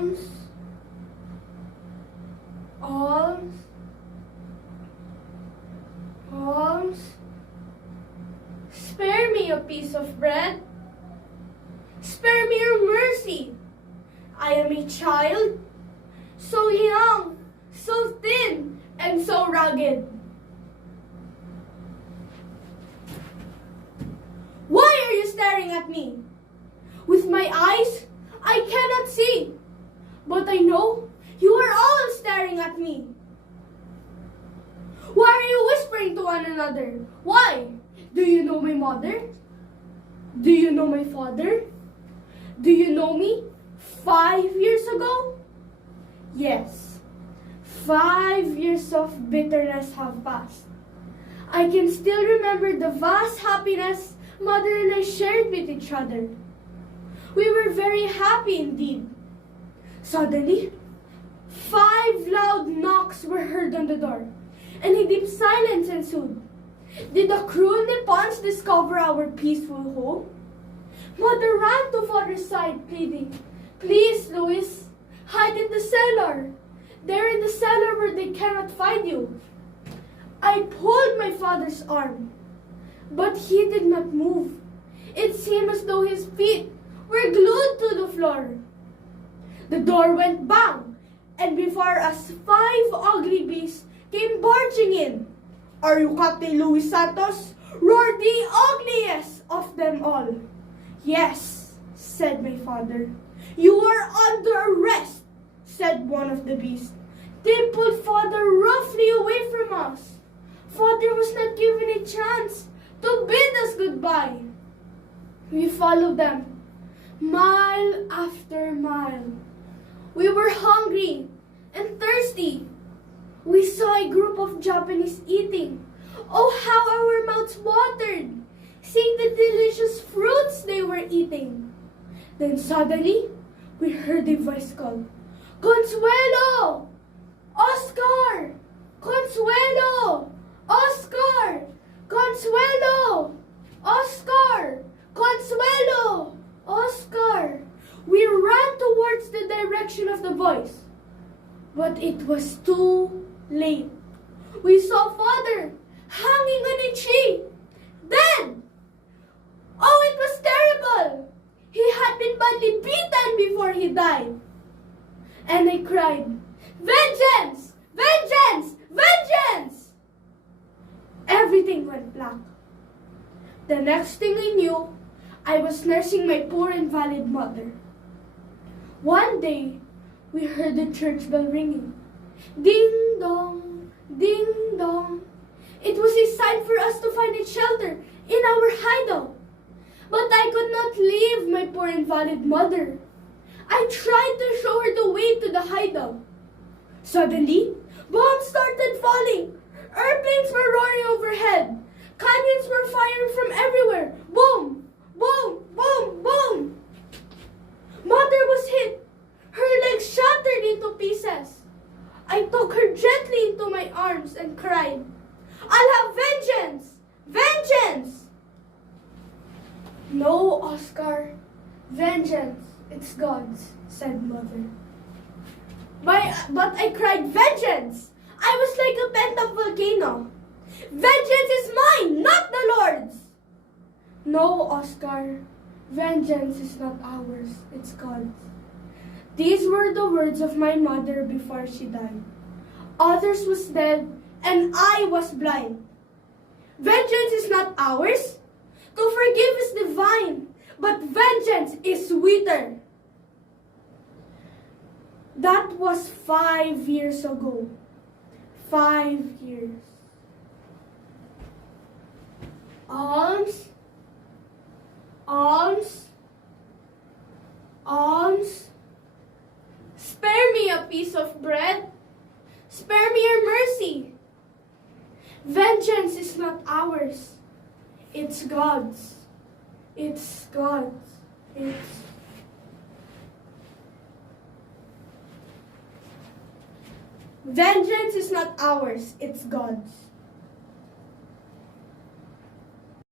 Alms, alms, alms. Spare me a piece of bread. Spare me your mercy. I am a child, so young, so thin, and so rugged. Why are you staring at me? With my eyes, I cannot see, but I know you are all staring at me. Why are you whispering to one another? Why? Do you know my mother? Do you know my father? Do you know me 5 years ago? Yes, 5 years of bitterness have passed. I can still remember the vast happiness Mother and I shared with each other. We were very happy indeed. Suddenly, 5 loud knocks were heard on the door, and a deep silence ensued. Did the cruel Nippons discover our peaceful home? Mother ran to Father's side, pleading, "Please, Louis, hide in the cellar. They're in the cellar where they cannot find you." I pulled my father's arm, but he did not move. It seemed as though his feet were glued to the floor. The door went bang, and before us 5 ugly beasts came barging in. "Are you Captain Louis Santos?" roared the ugliest of them all. "Yes," said my father. "You are under arrest," said one of the beasts. They pulled Father roughly away from us. Father was not given a chance to bid us goodbye. We followed them, mile after mile. We were hungry and thirsty. We saw a group of Japanese eating. Oh, how our mouths watered, seeing the delicious fruits they were eating. Then suddenly, we heard a voice call, "Consuelo! Oscar! Consuelo! Oscar! Consuelo! Oscar! Consuelo! Oscar!" We ran towards the direction of the voice, but it was too late. We saw Father hanging on a tree, dead. Oh, it was terrible. He had been badly beaten before he died. And I cried, "Vengeance! Vengeance! Vengeance!" Everything went black. The next thing I knew, I was nursing my poor invalid mother. One day, we heard the church bell ringing. Ding dong, ding dong. It was a sign for us to find a shelter in our hideout. But I could not leave my poor invalid mother. I tried to show her the way to the hideout. Suddenly, bombs started falling. Airplanes were roaring overhead. Cannons were firing from everywhere. Boom, boom, boom, boom. Mother was hit. Her legs shattered into pieces. I took her gently into my arms and cried, "I'll have vengeance! Vengeance!" "No, Oscar. Vengeance, it's God's," said Mother. But I cried, "Vengeance!" I was like a pent-up volcano. "Vengeance is mine, not the Lord's." "No, Oscar. Vengeance is not ours, it's God's." These were the words of my mother before she died. Others was dead, and I was blind. Vengeance is not ours. To forgive is divine, but vengeance is sweeter. That was 5 years ago. 5 years. Alms, alms, alms. Spare me a piece of bread. Spare me your mercy. Vengeance is not ours. It's God's. It's God's. Vengeance is not ours. It's God's.